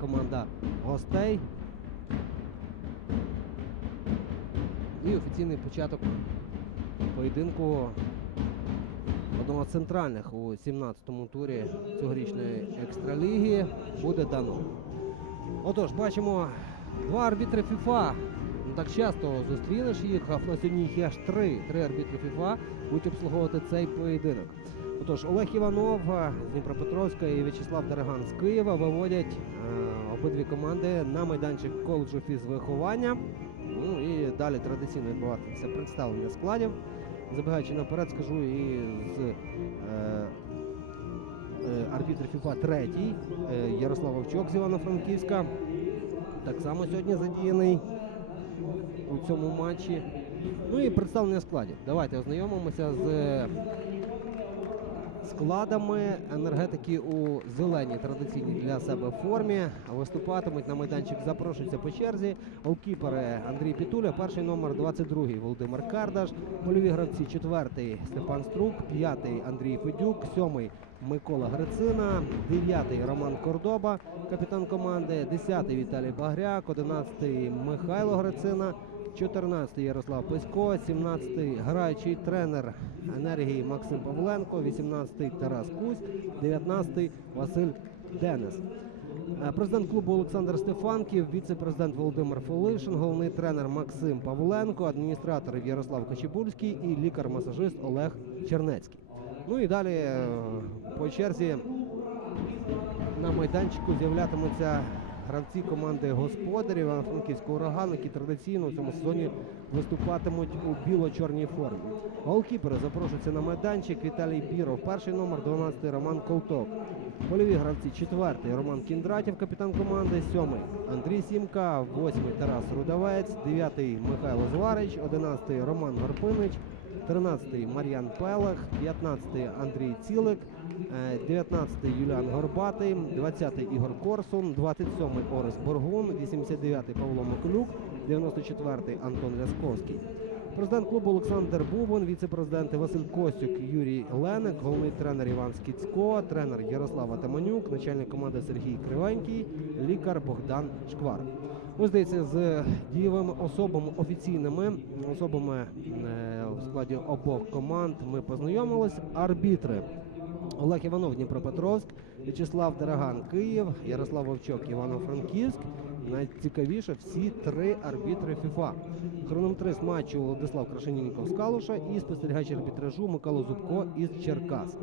команда гостей. І офіційний початок поєдинку одного з центральних у 17-му турі цьогорічної екстраліги буде дано. Отож, бачимо два арбітри ФІФА. Не так часто зустрінеш їх, а на сьогодні їх аж три. Три арбітри ФІФА будуть обслуговувати цей поєдинок. Отож, Олег Іванов е, з Дніпропетровська і В'ячеслав Дараган з Києва виводять е, обидві команди на майданчик коледжу фізвиховання. Ну і далі традиційно відбуватися представлення складів. Забігаючи наперед, скажу і з е, е, арбітр ФІФА третій е, Ярослав Вовчок з Івано-Франківська. Так само сьогодні задіяний у цьому матчі. Ну і представлення складів. Давайте ознайомимося з складами енергетики у зеленій традиційній для себе формі. Виступатимуть на майданчик, запрошуються по черзі. Голкіпери Андрій Пітуля, перший номер 22 Володимир Кардаш, польові гравці, четвертий Степан Струк, п'ятий Андрій Федюк, сьомий Микола Грицина, дев'ятий Роман Кордоба, капітан команди, десятий Віталій Багряк, одинадцятий Михайло Грицина. 14-й Ярослав Писько, 17-й граючий тренер енергії Максим Павленко, 18-й Тарас Кузь, 19-й Василь Денис. Е, Президент клубу Олександр Стефанків, віце-президент Володимир Фолишин, головний тренер Максим Павленко, адміністратор Ярослав Кочебульський і лікар-масажист Олег Чернецький. Ну і далі е, по черзі на майданчику з'являтимуться гравці команди господарів Івано-Франківського урагану, які традиційно в цьому сезоні виступатимуть у біло-чорній формі. Голкіпери запрошуються на майданчик Віталій Біров, перший номер, 12-й Роман Колток. Польові гравці четвертий Роман Кіндратів, капітан команди, сьомий Андрій Сімка, восьмий Тарас Рудавець, дев'ятий Михайло Зварич, одинадцятий Роман Гарпинич, 13-й Мар'ян Пелех, 15-й Андрій Цілик, е, 19-й Юліан Горбатий, 20-й Ігор Корсун, 27-й Орес Боргун, 89-й Павло Миколюк, 94-й Антон Лясковський. Президент клубу Олександр Бубон, віце-президенти Василь Костюк, Юрій Леник, головний тренер Іван Скіцько, тренер Ярослав Атаманюк, начальник команди Сергій Кривенький, лікар Богдан Шквар. Ось здається, з дієвими особами офіційними особами е, в складі обох команд ми познайомились. Арбітри Олег Іванов Дніпропетровськ, В'ячеслав Дараган Київ, Ярослав Вовчок Івано-Франківськ. Найцікавіше всі три арбітри ФІФА. Хронометрист матчу Владислав Крашенінников з Калуша і спостерігач арбітражу Микола Зубко із Черкас.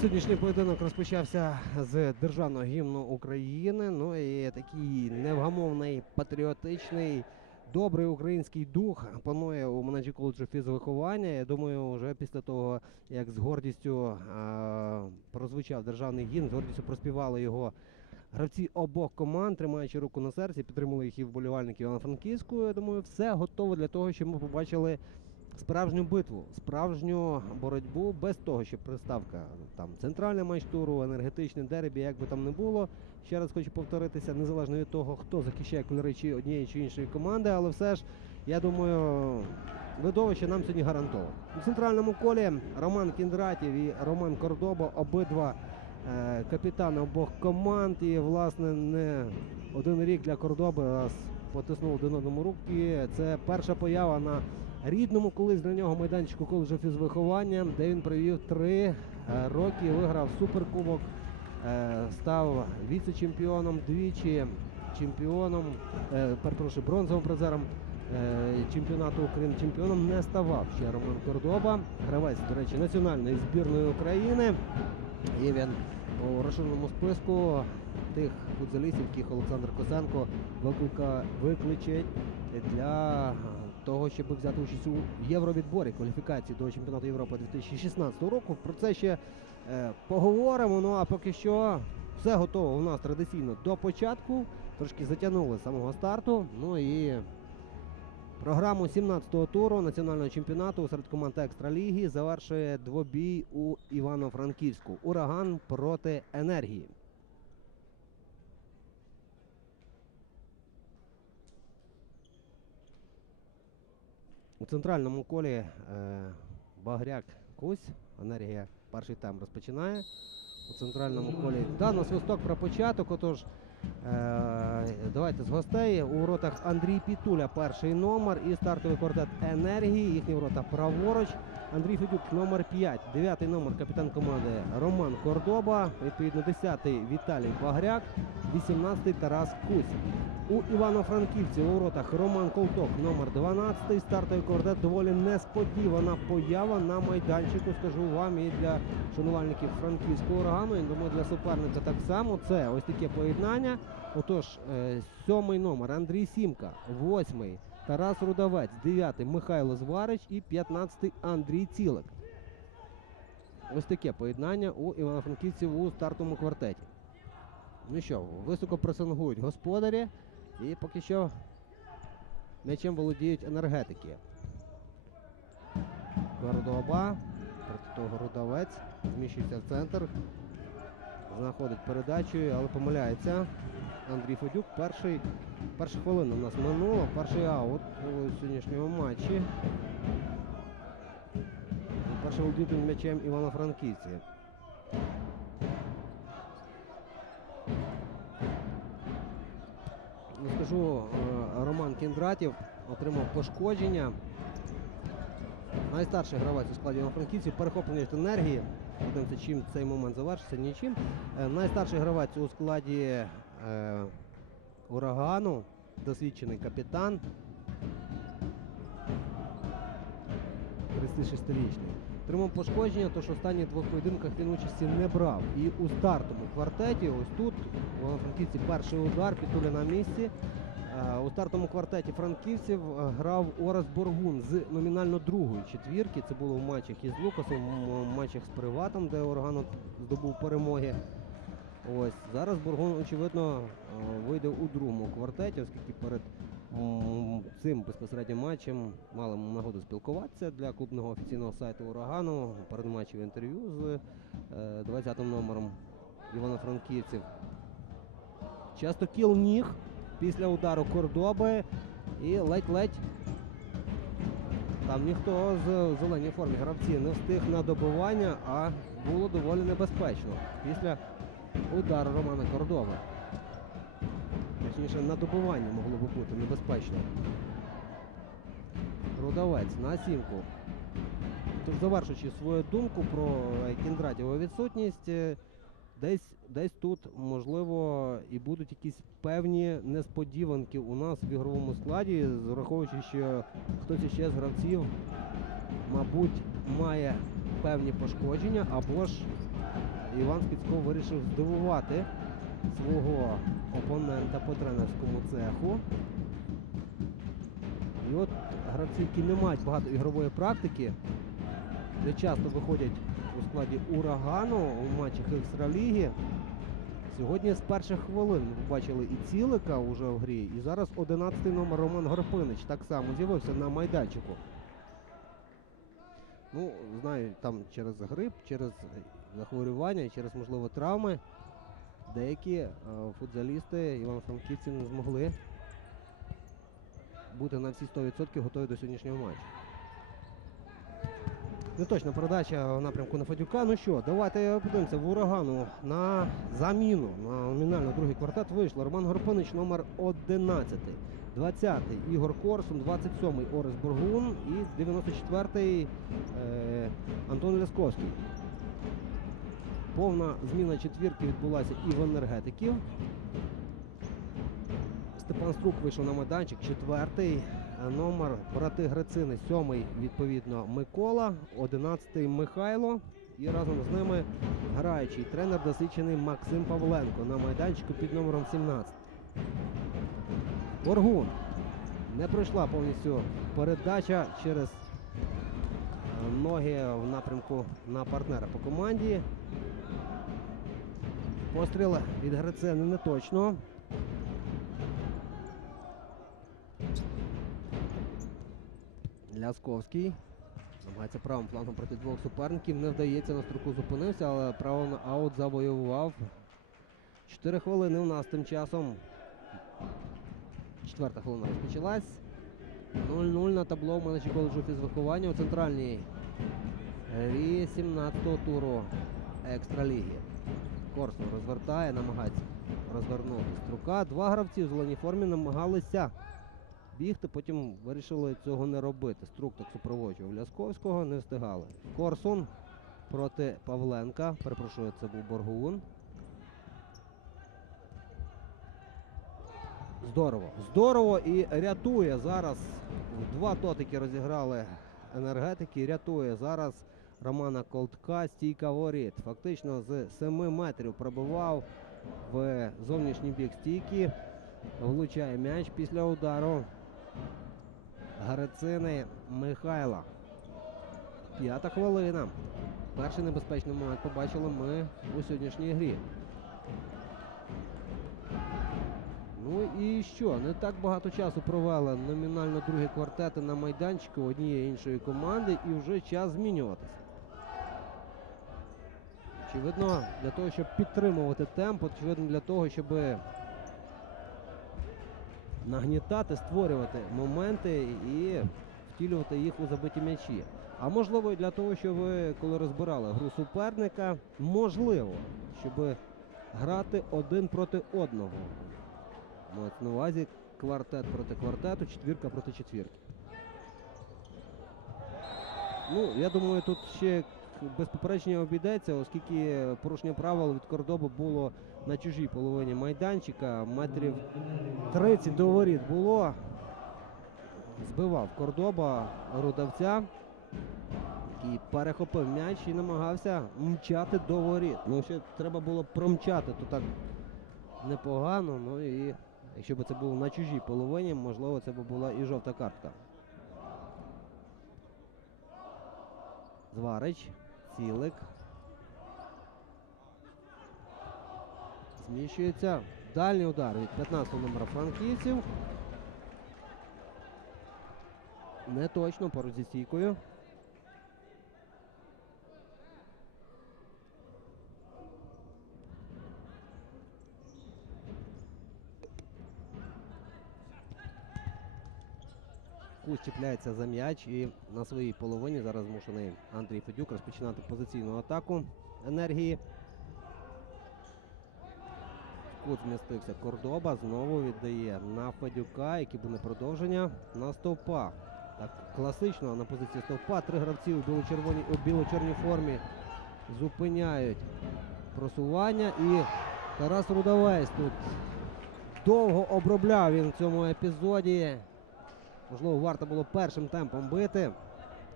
Сьогоднішній поєдинок розпочався з державного гімну України. Ну і такий невгамовний патріотичний. Добрий український дух панує у менеджі коледжу фізвиховання. Я думаю, вже після того, як з гордістю а, прозвучав державний гімн, з гордістю проспівали його Гравці обох команд, тримаючи руку на серці, підтримали їх і вболівальники Івано-Франківську. Я думаю, все готово для того, щоб ми побачили справжню битву, справжню боротьбу без того, щоб приставка там центральний матч туру, енергетичний дербі, як би там не було. Ще раз хочу повторитися, незалежно від того, хто захищає кольоричі однієї чи іншої команди, але все ж, я думаю, видовище нам сьогодні гарантовано. У центральному колі Роман Кіндратів і Роман Кордоба, обидва е, капітани обох команд. І, власне, не один рік для Кордоби потиснув один одному руки. Це перша поява на рідному колись для нього майданчику коледжу фізвиховання, де він провів три е, роки, виграв суперкубок, е, став віце-чемпіоном, двічі чемпіоном, е, перепрошую, бронзовим призером чемпіонату України. Чемпіоном не ставав ще Роман Кордоба, гравець, до речі, національної збірної України. І він у розширеному списку тих футболістів, яких Олександр Косенко виклика, викличе для того, щоб взяти участь у євровідборі кваліфікації до чемпіонату Європи 2016 року. Про це ще е, поговоримо. Ну а поки що все готово у нас традиційно до початку. Трошки затягнули з самого старту. Ну і програму 17-го туру національного чемпіонату серед команд екстраліги завершує двобій у Івано-Франківську. Ураган проти енергії. У центральному колі е, Багряк Кусь. Енергія перший тайм розпочинає. У центральному колі дано свисток про початок. Отож, е, давайте з гостей. У воротах Андрій Пітуля, перший номер і стартовий квартет енергії. Їхні ворота праворуч. Андрій Федюк, номер 5. Дев'ятий номер капітан команди Роман Кордоба. Відповідно, 10-й Віталій Багряк, 18-й Тарас Кусь. У Івано-Франківці у воротах Роман Колток, номер 12. Стартовий квартет доволі несподівана поява на майданчику. Скажу вам і для шанувальників франківського урагану. І думаю, для суперника так само. Це ось таке поєднання. Отож, е, сьомий номер Андрій Сімка, восьмий Тарас Рудавець, дев'ятий Михайло Зварич і 15-й Андрій Цілик. Ось таке поєднання у Івано-Франківців у стартовому квартеті. Ну що, високо пресингують господарі. І поки що м'ячем володіють енергетики. Городоба. Проти того Рудавець. Зміщується в центр. Знаходить передачу, але помиляється. Андрій Федюк. Перший, перша хвилина у нас минула. Перший аут у сьогоднішньому матчі. Перший володітель м'ячем Івано-Франківці. Ну, скажу, е, Роман Кіндратів отримав пошкодження. Найстарший гравець у складі франківців перехоплення від енергії. Подивимося, чим цей момент завершиться, нічим. Е, Найстарший гравець у складі е, урагану, досвідчений капітан. 36-річний. Отримав пошкодження, тож в останніх двох поєдинках він участі не брав. І у стартовому квартеті, ось тут, у франківці перший удар, Пітуля на місці. Е, У стартовому квартеті франківців е, грав Орес Боргун з номінально другої четвірки. Це було в матчах із Лукасом, в матчах з Приватом, де Орган здобув перемоги. Ось зараз Боргун, очевидно, е, вийде у другому квартеті, оскільки перед цим безпосереднім матчем мали нагоду спілкуватися для клубного офіційного сайту Урагану. Перед матчем інтерв'ю з е, 20-м номером Івано-Франківців. Часто кіл ніг після удару Кордоби і ледь-ледь. Там ніхто з зеленій формі гравці не встиг на добивання, а було доволі небезпечно після удару Романа Кордоби. Точніше, на добивання могло би бути небезпечно. Рудавець на сімку. Тож, завершуючи свою думку про е, Кіндратєву відсутність, е, десь, десь тут, можливо, і будуть якісь певні несподіванки у нас в ігровому складі, враховуючи, що хтось іще з гравців, мабуть, має певні пошкодження, або ж Іван Спіцько вирішив здивувати свого опонента по тренерському цеху. І от гравці, які не мають багато ігрової практики, де часто виходять у складі урагану у матчах екстраліги, Сьогодні з перших хвилин ми побачили і цілика уже в грі, і зараз 11-й номер Роман Горпинич так само з'явився на майданчику. Ну, знаю, там через грип, через захворювання, через, можливо, травми. Деякі е, футзалісти Івано-Франківці не змогли бути на всі 100% готові до сьогоднішнього матчу. Неточна передача в напрямку на Фадюка. Ну що, давайте подивимося в урагану на заміну на номінально другий квартет вийшло. Роман Горпинич номер 11. 20-й Ігор Корсун, 27-й Орес Бургун і 94-й е, Антон Лясковський. Повна зміна четвірки відбулася і в енергетиків. Степан Струк вийшов на майданчик, четвертий е, номер брати Грицини, сьомий, відповідно, Микола, одинадцятий Михайло. І разом з ними граючий тренер досвідчений Максим Павленко на майданчику під номером 17. Боргун. Не пройшла повністю передача через ноги в напрямку на партнера по команді. Постріл від Грицини не точно. Лясковський. Намагається правим флангом проти двох суперників. Не вдається на строку зупинився, але право на аут завоював. Чотири хвилини у нас тим часом. Четверта хвилина розпочалась. 0-0 на табло в менеджі коледжу фізвиховання у центральній грі 17-го туру екстраліги. Корсун розвертає, намагається розвернути струка. Два гравці в зеленій формі намагалися бігти, потім вирішили цього не робити. Струк так супроводжував Лясковського, не встигали. Корсун проти Павленка. Перепрошую, це був Боргун. Здорово. Здорово і рятує зараз. Два тотики розіграли енергетики. Рятує зараз Романа Колтка. Стійка воріт. Фактично з 7 метрів пробивав в зовнішній бік стійки. Влучає м'яч після удару. Грицини Михайла. П'ята хвилина. Перший небезпечний момент побачили ми у сьогоднішній грі. Ну і що? Не так багато часу провели номінально другі квартети на майданчику однієї іншої команди і вже час змінюватися. Очевидно, для того, щоб підтримувати темп, очевидно, для того, щоб нагнітати, створювати моменти і втілювати їх у забиті м'ячі. А можливо, і для того, щоб ви, коли розбирали гру суперника, можливо, щоб грати один проти одного. Мають на увазі квартет проти квартету, четвірка проти четвірки. Ну, я думаю, тут ще без попередження обійдеться, оскільки порушення правил від Кордоби було на чужій половині майданчика. Метрів 30 до воріт було. Збивав Кордоба рудавця, який перехопив м'яч і намагався мчати до воріт. Ну, ще треба було промчати, то так непогано. Ну і якщо б це було на чужій половині, можливо, це б була і жовта картка. Зварич, цілик. Зміщується. Дальній удар від 15-го номера франківців. Не точно поруч зі стійкою. Кус чіпляється за м'яч і на своїй половині зараз змушений Андрій Федюк розпочинати позиційну атаку енергії. Кут змістився Кордоба, знову віддає на Федюка, який буде продовження на стовпа. Так, класично на позиції стовпа. Три гравці у біло-червоній біло-чорній формі зупиняють просування. І Тарас Рудовець тут довго обробляв він в цьому епізоді. Можливо, варто було першим темпом бити.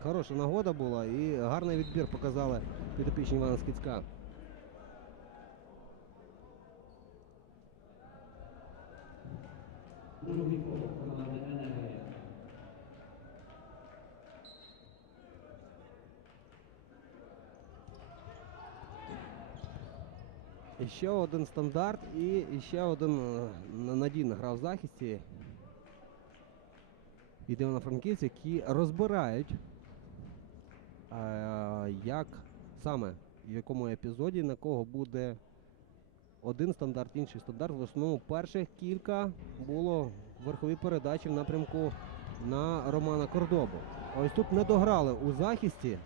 Хороша нагода була і гарний відбір показали підопічні Івана Скіцька. І ще один стандарт і ще один е, на- надійна гра в захисті від Івано-Франківців, які розбирають, е, як саме в якому епізоді на кого буде один стандарт, інший стандарт. В основному перших кілька було верхові передачі в напрямку на Романа Кордобу. Ось тут не дограли у захисті,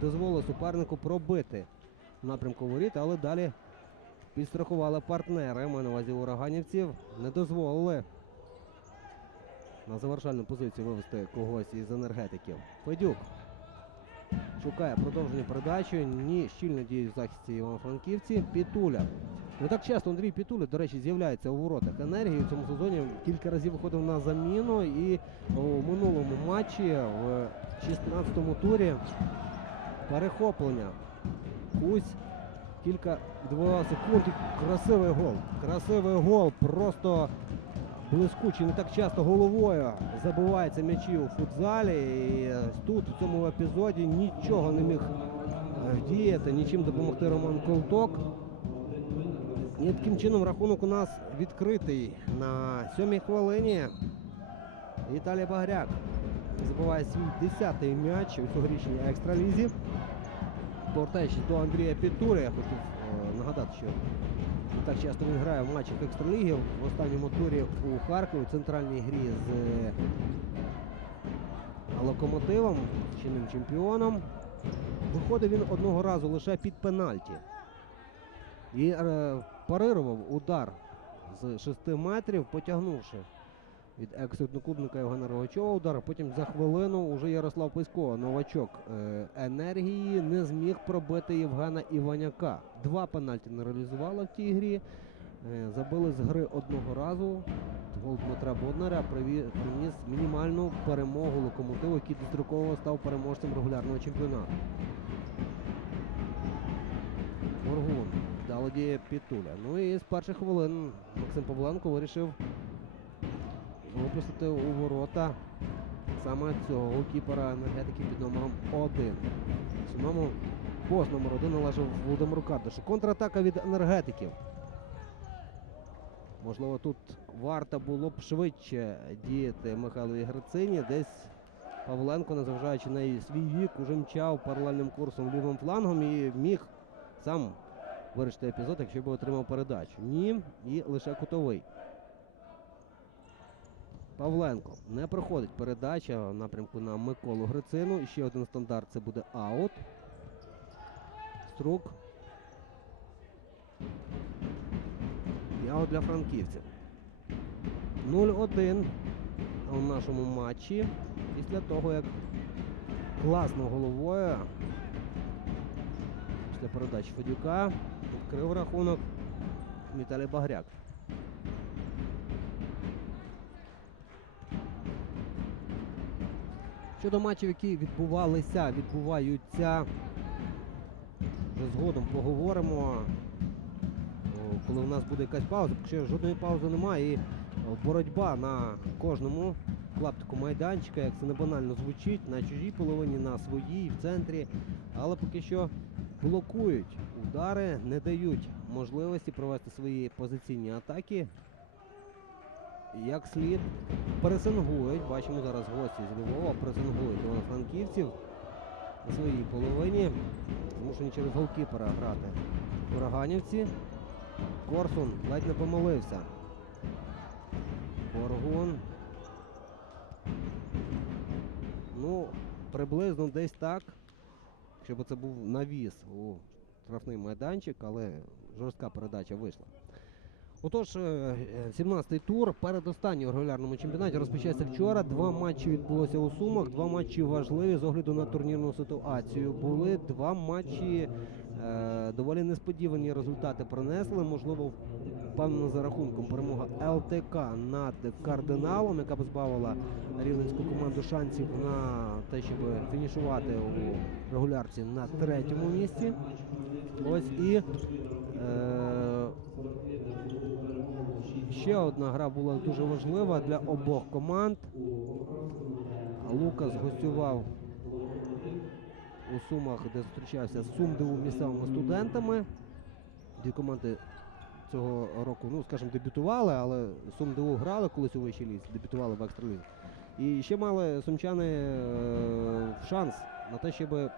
дозволили супернику пробити напрямку воріт, але далі підстрахували партнери. Маю на увазі ураганівців, не дозволили на завершальну позицію вивести когось із енергетиків. Федюк шукає продовження передачі. Ні, щільно діють в захисті Івано-Франківці. Пітуля. Не так часто Андрій Пітуля, до речі, з'являється у воротах енергії. В цьому сезоні кілька разів виходив на заміну і у минулому матчі в 16-му турі перехоплення. Кусь кілька два секунд. і Красивий гол. Красивий гол. Просто блискучий, не так часто головою забивається м'ячі у футзалі. І тут в цьому епізоді нічого не міг е, вдіяти, нічим допомогти Роман Колток. І таким чином рахунок у нас відкритий на сьомій хвилині. Віталій Багряк забиває свій 10-й м'яч у цьогорічній екстралізі. Повертаючись до Андрія Пітури, я хотів е, нагадати, що так часто він грає в матчах екстраліги. В останньому турі у Харкові в центральній грі з е, локомотивом, чинним чемпіоном. Виходив він одного разу лише під пенальті. І е, парирував удар з 6 метрів, потягнувши від екс-одноклубника Євгена Рогачова удар. Потім за хвилину уже Ярослав Писько, новачок е, енергії, не зміг пробити Євгена Іваняка. Два пенальті не реалізувала в тій грі. Е, забили з гри одного разу. Гол Дмитра Боднаря приніс мінімальну перемогу локомотиву, який достроково став переможцем регулярного чемпіонату. Моргун. Вдало діє Пітуля. Ну і з перших хвилин Максим Павленко вирішив випустити у ворота саме цього голкіпера енергетики під номером 1. Самому пост номер 1 належав Володимиру Кадишу. Контратака від енергетиків. Можливо, тут варто було б швидше діяти Михайлові Грицині. Десь Павленко, незважаючи на свій вік, уже мчав паралельним курсом лівим флангом і міг сам вирішити епізод, якщо б отримав передачу. Ні, і лише кутовий. Павленко не проходить передача в напрямку на Миколу Грицину. І ще один стандарт це буде аут. Струк. І для франківців. 0-1 у нашому матчі. Після того, як класно головою після передачі Федюка відкрив рахунок Віталій Багряк. Щодо матчів, які відбувалися, відбуваються. Вже згодом поговоримо. Коли у нас буде якась пауза, поки що жодної паузи немає. І боротьба на кожному клаптику майданчика, як це не банально звучить, на чужій половині, на своїй, в центрі. Але поки що блокують удари, не дають можливості провести свої позиційні атаки. Як слід пресингують. Бачимо зараз гості з Львова, пресингують франківців на своїй половині. Змушені через голкіпера грати ураганівці. Корсун ледь не помилився. Боргун. Ну, приблизно десь так. Якщо б це був навіс у штрафний майданчик, але жорстка передача вийшла. Отож, е, 17-й тур передостанній у регулярному чемпіонаті розпочався вчора. Два матчі відбулося у Сумах. Два матчі важливі з огляду на турнірну ситуацію. Були два матчі е, доволі несподівані результати принесли. Можливо, впевнено за рахунком перемога ЛТК над кардиналом, яка позбавила рівненську команду шансів на те, щоб фінішувати у регулярці на третьому місці. Ось і. Е, Ще одна гра була дуже важлива для обох команд. Лукас гостював у Сумах, де зустрічався з Сумдиву місцевими студентами. Дві команди цього року, ну скажімо, дебютували, але Сумдиву грали колись у вищій лізі, дебютували в екстралізі. І ще мали сумчани е, шанс на те, щоб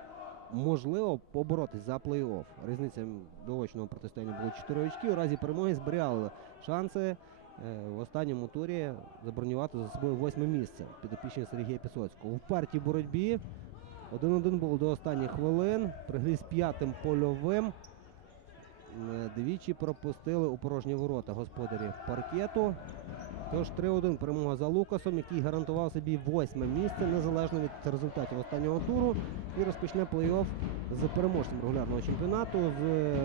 можливо поборотись за плей-офф. Різниця до очного протистояння було 4 очки. У разі перемоги зберігали шанси е, в останньому турі забронювати за собою восьме місце підопічні Сергія Пісоцького. У партії боротьбі 1-1 був до останніх хвилин. При грі з п'ятим польовим. Е, Двічі пропустили у порожні ворота господарі паркету. Тож 3-1 перемога за Лукасом, який гарантував собі восьме місце незалежно від результатів останнього туру. І розпочне плей-офф з переможцем регулярного чемпіонату з е,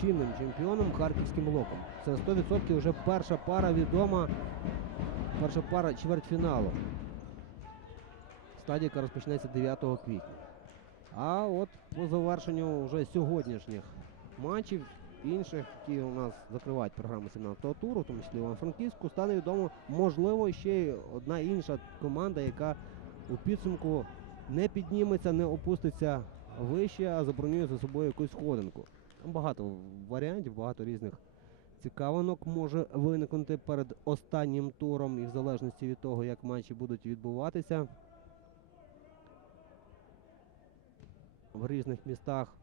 чинним чемпіоном Харківським локом. Це 100% вже перша пара відома. Перша пара чвертьфіналу. Стадіка розпочнеться 9 квітня. А от по завершенню вже сьогоднішніх матчів інших, які у нас закривають програму 17-го туру, в тому числі Іван-Франківську, стане відомо, можливо, ще й одна інша команда, яка у підсумку не підніметься, не опуститься вище, а забронює за собою якусь сходинку. Там багато варіантів, багато різних цікавинок може виникнути перед останнім туром, і в залежності від того, як матчі будуть відбуватися. В різних містах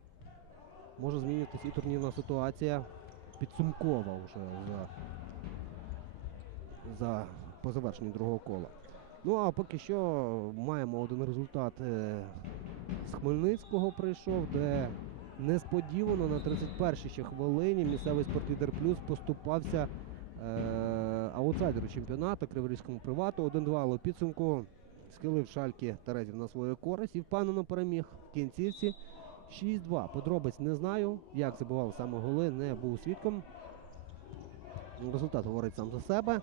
може змінюватися і турнірна ситуація підсумкова вже за, за по завершенню другого кола. Ну а поки що маємо один результат е, з Хмельницького прийшов, де несподівано на 31-й ще хвилині місцевий спортлідер плюс поступався е, аутсайдеру чемпіонату Криворізькому привату 1-2, але підсумку схилив шальки Терезів на свою користь і впевнено переміг в кінцівці. 6-2. Подробиць не знаю. Як забивав саме голи, не був свідком. Результат говорить сам за себе.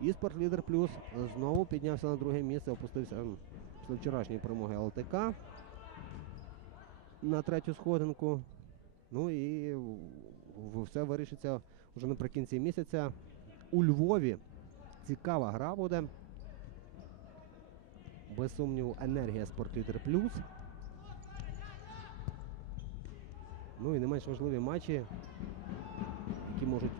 І спортлідер плюс знову піднявся на друге місце, опустився після вчорашньої перемоги ЛТК на третю сходинку. Ну і все вирішиться вже наприкінці місяця. У Львові цікава гра буде. Без сумніву, енергія спортлідер плюс. Ну і не менш важливі матчі, які можуть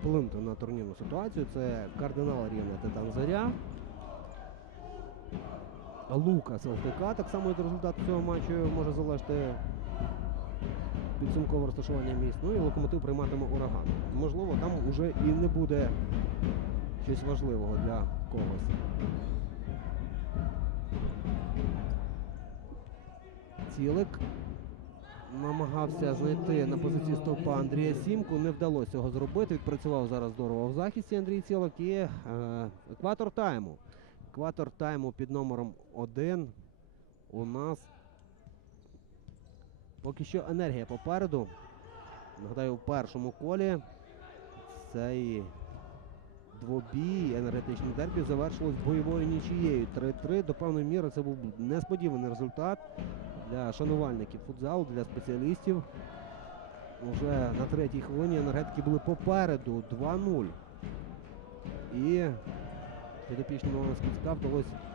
вплинути на турнірну ситуацію. Це кардинал Рівне Титан Заря. Лукас ЛТК. Так само від результату цього матчу може залежати підсумкове розташування місць. Ну і локомотив прийматиме ураган. Можливо, там уже і не буде щось важливого для когось. Цілик намагався знайти на позиції стовпа Андрія Сімку. Не вдалося цього зробити. Відпрацював зараз здорово в захисті Андрій Цілик. І е, екватор тайму. Екватор тайму під номером 1 у нас поки що енергія попереду. Нагадаю, у першому колі цей двобій енергетичний дербі завершилось бойовою нічією 3-3. До певної міри це був несподіваний результат для шанувальників футзалу, для спеціалістів. Уже на третій хвилині енергетики були попереду 2-0. І підопічному Скільська вдалося